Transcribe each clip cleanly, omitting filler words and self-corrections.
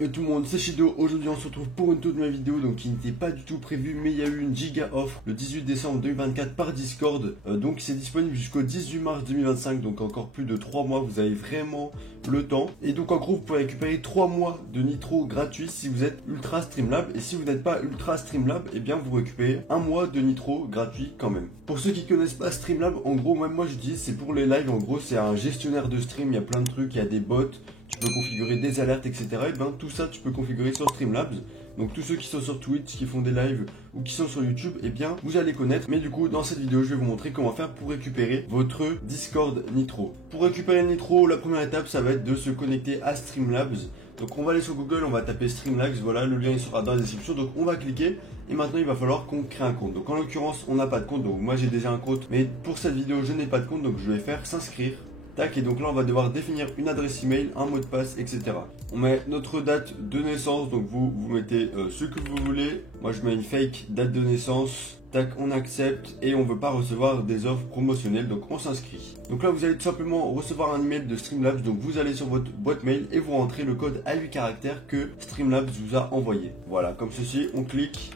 Et tout le monde, c'est Shido. Aujourd'hui on se retrouve pour une toute nouvelle vidéo donc qui n'était pas du tout prévue, mais il y a eu une giga offre le 18 décembre 2024 par Discord. Donc c'est disponible jusqu'au 18 mars 2025, donc encore plus de 3 mois, vous avez vraiment le temps. Et donc en gros vous pouvez récupérer 3 mois de Nitro gratuit si vous êtes Ultra Streamlab. Et si vous n'êtes pas Ultra Streamlab, et bien vous récupérez un mois de Nitro gratuit quand même. Pour ceux qui connaissent pas Streamlab, en gros même moi j'utilise, c'est pour les lives. En gros c'est un gestionnaire de stream, il y a plein de trucs, il y a des bots. Tu peux configurer des alertes, etc. Et ben tout ça, tu peux configurer sur Streamlabs. Donc tous ceux qui sont sur Twitch, qui font des lives ou qui sont sur YouTube, et bien vous allez connaître. Mais du coup, dans cette vidéo, je vais vous montrer comment faire pour récupérer votre Discord Nitro. Pour récupérer le Nitro, la première étape, ça va être de se connecter à Streamlabs. Donc on va aller sur Google, on va taper Streamlabs, voilà, le lien il sera dans la description. Donc on va cliquer et maintenant il va falloir qu'on crée un compte. Donc en l'occurrence, on n'a pas de compte, donc moi j'ai déjà un compte. Mais pour cette vidéo, je n'ai pas de compte, donc je vais faire s'inscrire. Tac, et donc là on va devoir définir une adresse email, un mot de passe, etc. On met notre date de naissance, donc vous mettez ce que vous voulez. Moi je mets une fake date de naissance. Tac, on accepte et on veut pas recevoir des offres promotionnelles, donc on s'inscrit. Donc là vous allez tout simplement recevoir un email de Streamlabs, donc vous allez sur votre boîte mail et vous rentrez le code à 8 caractères que Streamlabs vous a envoyé. Voilà, comme ceci, on clique.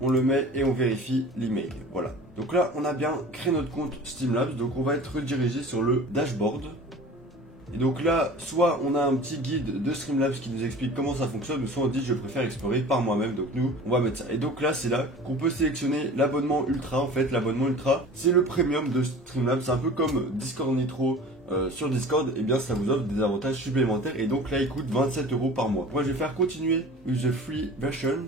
On le met et on vérifie l'email. Voilà. Donc là, on a bien créé notre compte Streamlabs. Donc on va être redirigé sur le dashboard. Et donc là, soit on a un petit guide de Streamlabs qui nous explique comment ça fonctionne, ou soit on dit je préfère explorer par moi-même. Donc nous, on va mettre ça. Et donc là, c'est là qu'on peut sélectionner l'abonnement Ultra. En fait, l'abonnement Ultra, c'est le premium de Streamlabs. C'est un peu comme Discord Nitro. Sur Discord, et bien ça vous offre des avantages supplémentaires. Et donc là, il coûte 27 € par mois. Moi, je vais faire continuer with the free version.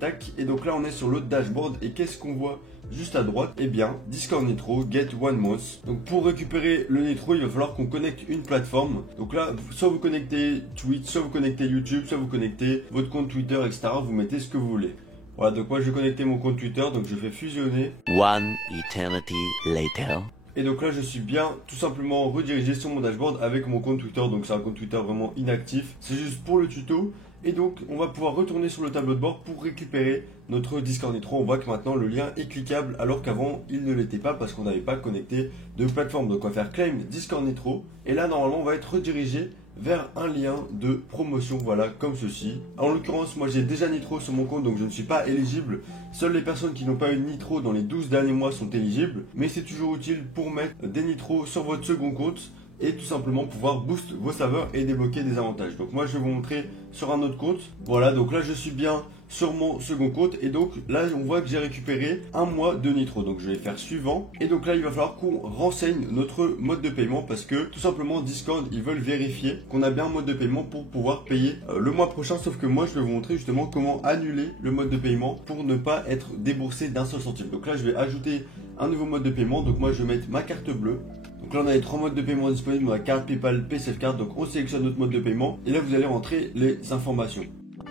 Tac, et donc là on est sur le dashboard et qu'est-ce qu'on voit juste à droite? Eh bien, Discord Nitro, get one month. Donc pour récupérer le Nitro, il va falloir qu'on connecte une plateforme. Donc là, soit vous connectez Twitch, soit vous connectez YouTube, soit vous connectez votre compte Twitter, etc. Vous mettez ce que vous voulez. Voilà, donc moi je vais connecter mon compte Twitter, donc je fais fusionner. One eternity later. Et donc là, je suis bien tout simplement redirigé sur mon dashboard avec mon compte Twitter. Donc c'est un compte Twitter vraiment inactif. C'est juste pour le tuto. Et donc, on va pouvoir retourner sur le tableau de bord pour récupérer notre Discord Nitro. On voit que maintenant, le lien est cliquable alors qu'avant, il ne l'était pas parce qu'on n'avait pas connecté de plateforme. Donc, on va faire Claim Discord Nitro. Et là, normalement, on va être redirigé vers un lien de promotion, voilà, comme ceci. En l'occurrence, moi, j'ai déjà Nitro sur mon compte, donc je ne suis pas éligible. Seules les personnes qui n'ont pas eu Nitro dans les 12 derniers mois sont éligibles. Mais c'est toujours utile pour mettre des Nitro sur votre second compte et tout simplement pouvoir boost vos serveurs et débloquer des avantages. Donc moi je vais vous montrer sur un autre compte. Voilà, donc là je suis bien sur mon second compte et donc là on voit que j'ai récupéré un mois de Nitro. Donc je vais faire suivant et donc là il va falloir qu'on renseigne notre mode de paiement parce que tout simplement Discord ils veulent vérifier qu'on a bien un mode de paiement pour pouvoir payer le mois prochain. Sauf que moi je vais vous montrer justement comment annuler le mode de paiement pour ne pas être déboursé d'un seul centime. Donc là je vais ajouter un nouveau mode de paiement. Donc moi je vais mettre ma carte bleue. Donc là on a les 3 modes de paiement disponibles, la carte PayPal, PaySafe Card. Donc on sélectionne notre mode de paiement et là vous allez rentrer les informations.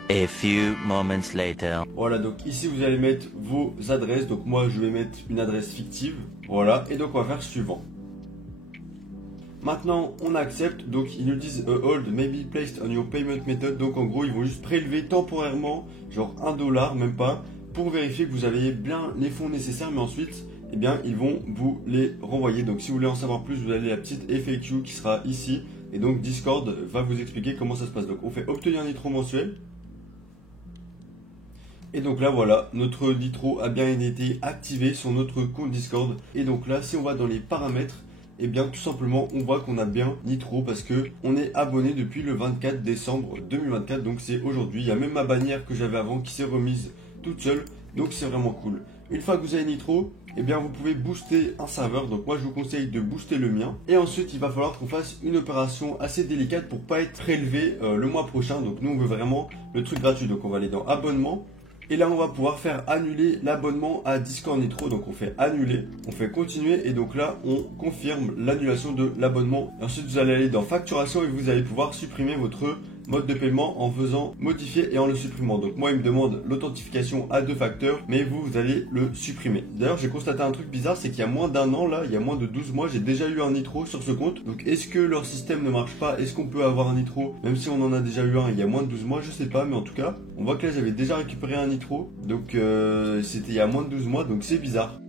A few moments later. Voilà, donc ici vous allez mettre vos adresses. Donc moi je vais mettre une adresse fictive. Voilà, et donc on va faire suivant. Maintenant on accepte, donc ils nous disent a hold may be placed on your payment method. Donc en gros ils vont juste prélever temporairement genre $1, même pas, pour vérifier que vous avez bien les fonds nécessaires. Mais ensuite eh bien, ils vont vous les renvoyer. Donc, si vous voulez en savoir plus, vous allez à la petite FAQ qui sera ici. Et donc, Discord va vous expliquer comment ça se passe. Donc, on fait obtenir un Nitro mensuel. Et donc là, voilà, notre Nitro a bien été activé sur notre compte Discord. Et donc là, si on va dans les paramètres, eh bien, tout simplement, on voit qu'on a bien Nitro parce que on est abonné depuis le 24 décembre 2024. Donc, c'est aujourd'hui. Il y a même ma bannière que j'avais avant qui s'est remise toute seule. Donc, c'est vraiment cool. Une fois que vous avez Nitro, eh bien vous pouvez booster un serveur. Donc moi je vous conseille de booster le mien. Et ensuite il va falloir qu'on fasse une opération assez délicate pour pas être prélevé le mois prochain. Donc nous on veut vraiment le truc gratuit. Donc on va aller dans abonnement. Et là on va pouvoir faire annuler l'abonnement à Discord Nitro. Donc on fait annuler, on fait continuer. Et donc là on confirme l'annulation de l'abonnement. Ensuite vous allez aller dans facturation et vous allez pouvoir supprimer votre mode de paiement en faisant modifier et en le supprimant. Donc moi il me demande l'authentification à 2 facteurs, mais vous allez le supprimer. D'ailleurs j'ai constaté un truc bizarre, c'est qu'il y a moins d'un an là, il y a moins de 12 mois, j'ai déjà eu un Nitro sur ce compte. Donc est-ce que leur système ne marche pas? Est-ce qu'on peut avoir un Nitro même si on en a déjà eu un il y a moins de 12 mois? Je sais pas, mais en tout cas on voit que là j'avais déjà récupéré un Nitro. Donc c'était il y a moins de 12 mois, donc c'est bizarre.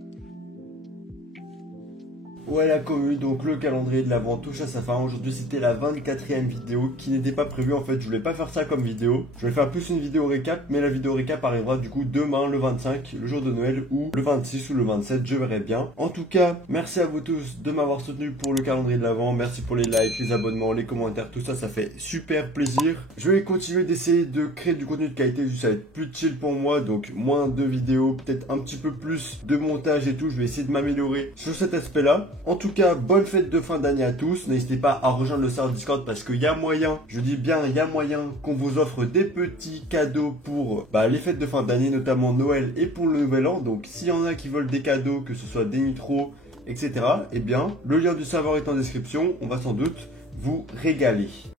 Voilà, comme eu, donc le calendrier de l'avant touche à sa fin. Aujourd'hui c'était la 24e vidéo qui n'était pas prévue. En fait je voulais pas faire ça comme vidéo. Je vais faire plus une vidéo récap, mais la vidéo récap arrivera du coup demain le 25, le jour de Noël, ou le 26 ou le 27, je verrai bien. En tout cas, merci à vous tous de m'avoir soutenu pour le calendrier de l'avant. Merci pour les likes, les abonnements, les commentaires, tout ça, ça fait super plaisir. Je vais continuer d'essayer de créer du contenu de qualité, ça va être plus chill pour moi, donc moins de vidéos, peut-être un petit peu plus de montage et tout. Je vais essayer de m'améliorer sur cet aspect-là. En tout cas, bonne fête de fin d'année à tous. N'hésitez pas à rejoindre le serveur Discord parce qu'il y a moyen, je dis bien il y a moyen qu'on vous offre des petits cadeaux pour les fêtes de fin d'année, notamment Noël et pour le Nouvel An. Donc s'il y en a qui veulent des cadeaux, que ce soit des nitros, etc., eh bien le lien du serveur est en description. On va sans doute vous régaler.